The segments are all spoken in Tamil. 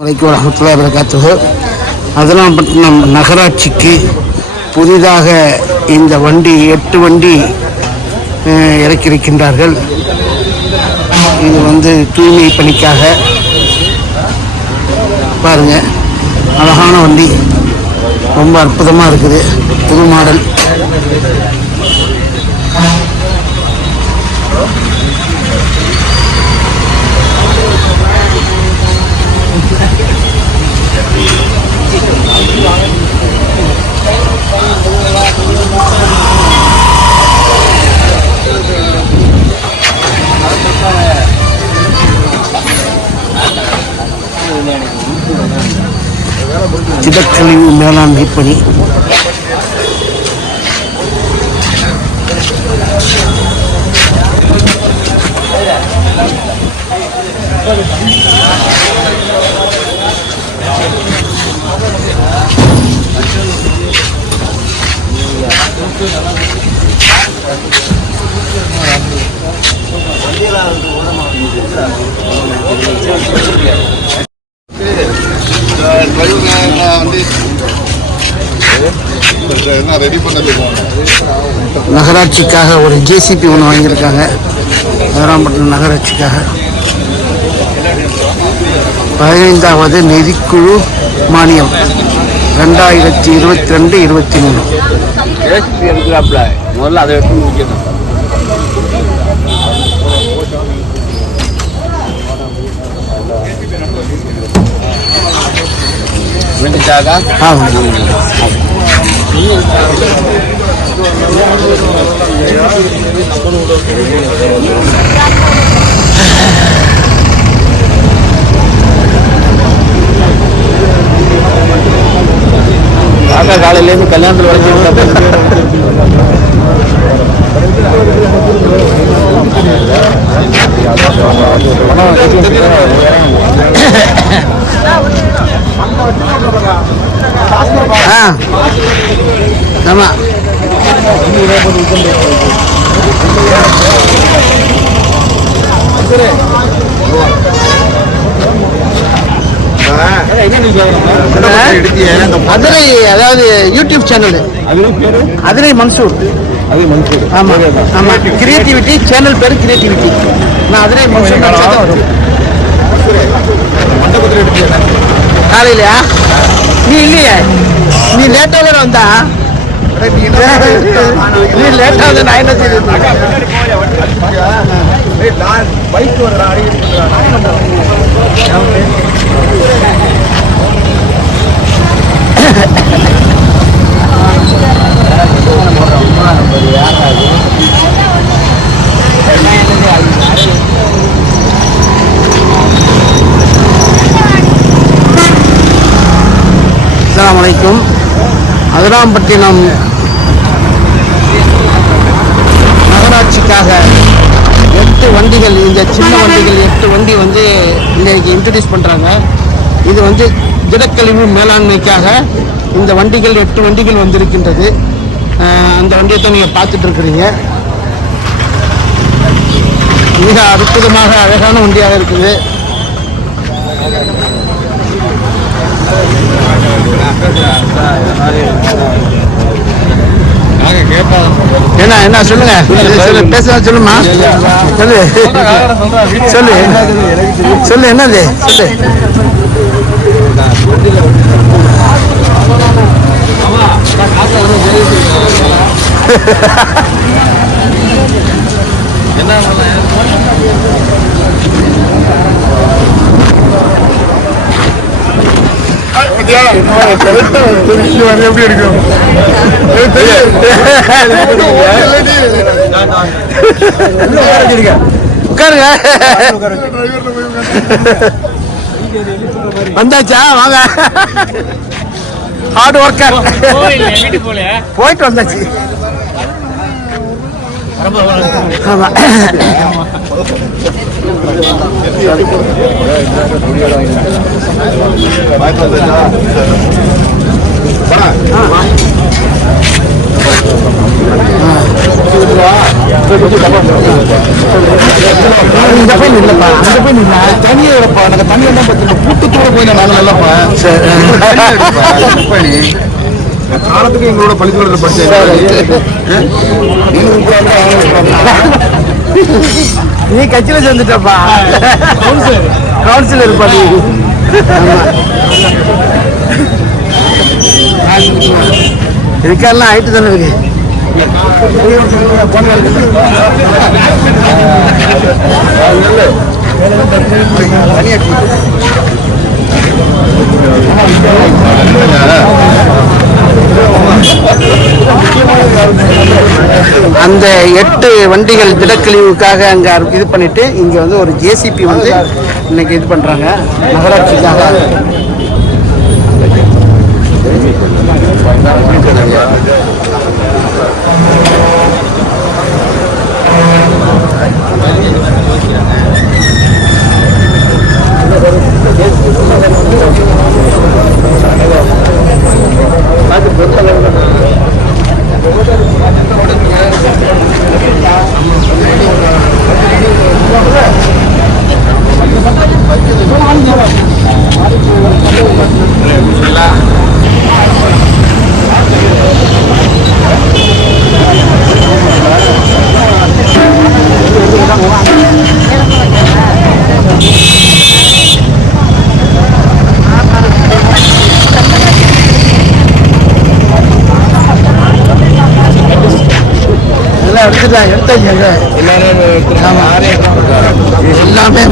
வலைக்கம் வரமத்துல்லா வரகாத்துகு அதனால்பட்டினம் நகராட்சிக்கு புதிதாக இந்த வண்டி எட்டு வண்டி அஹ், இறக்கியிருக்கின்றார்கள். இது வந்து தூய்மை பணிக்காக. பாருங்க அழகான வண்டி. ரொம்ப அற்புதமாக இருக்குது. புது மாடல். திடக்கழிவு மேலாண்மை பணி Thank you. நகராட்சிக்காக ஒரு ஜேசிபி ஒன்று வாங்கியிருக்காங்க. அதராம்பட்டினம் நகராட்சிக்காக. பதினைந்தாவது நிதிக்குழு மானியம். ரெண்டாயிரத்தி இருபத்தி ரெண்டு இருபத்தி மூணு. முதல்ல அதை எடுத்து முடிக்கணும். ஆமாம் காக்கா காலையிலேருந்து கல்யாணத்தில் வரைக்கும் ஆ. ஆமாம் அதிரை அதாவது யூடியூப் சேனல். அதிரை மன்சூர். அது மனுஷன் ஆமா ஆமா. கிரியேட்டிவிட்டி சேனல் பேர் கிரியேட்டிவிட்டி நான் அதிரை மன்சூர் நினைச்சா தான் வரும். காலையிலயா? நீ இல்லையே? நீ லேட்டாக தானே வந்தா? நீ லேட்டாக வந்து நான் என்ன செய்யுது பைக் வர அஸ்ஸலாமு மதுராம்பட்டினம் நகராட்சிக்காக எட்டு வண்டிகள் இந்த சின்ன வண்டிகள் எட்டு வண்டி வந்து இன்றைக்கு இன்ட்ரடியூஸ் பண்ணுறாங்க இது வந்து திடக்கழிவு மேலாண்மைக்காக இந்த வண்டிகள் எட்டு வண்டிகள் வந்திருக்கின்றது. அந்த வண்டியை தான் நீங்கள் பார்த்துட்டு இருக்கிறீங்க மிக அற்புதமாக அழகான வண்டியாக இருக்குது. என்ன என்ன சொல்லுங்க? சொல்லு பேச சொல்லுமா? சொல்லு. சொல்லு. சொல்லு என்னது? சொல்லு. எப்படி இருக்கும் உட்காருங்க வந்தாச்சா வாங்க ஹார்ட் ஒர்க்கர் போயிட்டு வந்தாச்சு. ஆமா. ஆ இந்த போய் இல்லப்பா அந்த போய் இல்ல தனியா இருப்பா நாங்க தனியா தான் பார்த்து கூட்டத்தோட போய் நாங்க நல்லப்பா காலத்துக்கு எங்களோட பள்ளிக்கூடத்தில் படிச்சேன் நீ கட்சியில சேர்ந்துட்டப்பா. கவுன்சிலர் இருப்பா நீ இதுக்கெல்லாம் ஆயிட்டு தானே இருக்கு? அந்த எட்டு வண்டிகள் திடக்கழிவுக்காக அங்கே இது பண்ணிட்டு இங்கே வந்து ஒரு ஜேசிபி வந்து இன்னைக்கு இது பண்ணுறாங்க நகராட்சிக்காக. எல்லாம் எடுத்துட்டாங்க எடுத்தாங்க எல்லாமே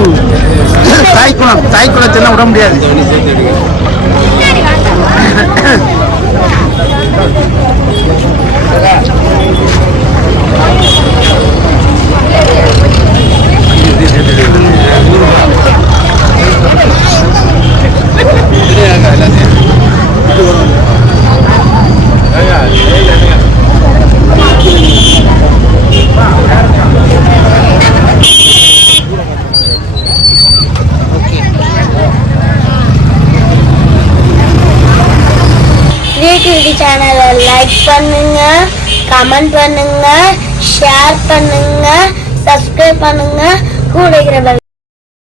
தாய்க்குளம் தாய்க்குளத்தெல்லாம் விட முடியாது. கிரியேட்டிவிட்டி சேனலை லைக் பண்ணுங்க கமெண்ட் பண்ணுங்க ஷேர் பண்ணுங்க சப்ஸ்கிரைப் பண்ணுங்க. கூட இருக்கிற